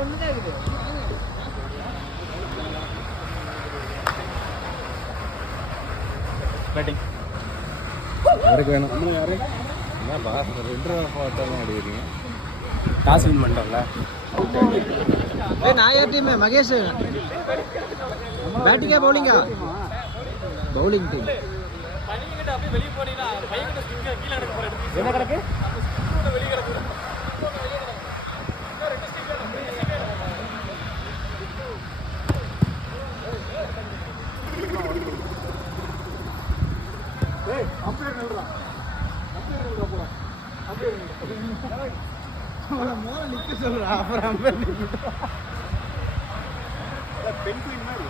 ஒண்ணுதான் இருக்குது. பேட்டிங் யாருக்கு வேணும்? நம்ம யாரு? என்னப்பா 2 ரூபா போட்டாலும் அடிக்கிறீங்க. டாஸ் வின் பண்ணிட்டோம்ல. நான் யார் டீம்? மகேஷ். பேட்டிங்கா பவுலிங்கா? Bowling team. என்ன கணக்கு? மோர நிக்க சொல்றா அப்புறம் பெண் குயின் மாதிரி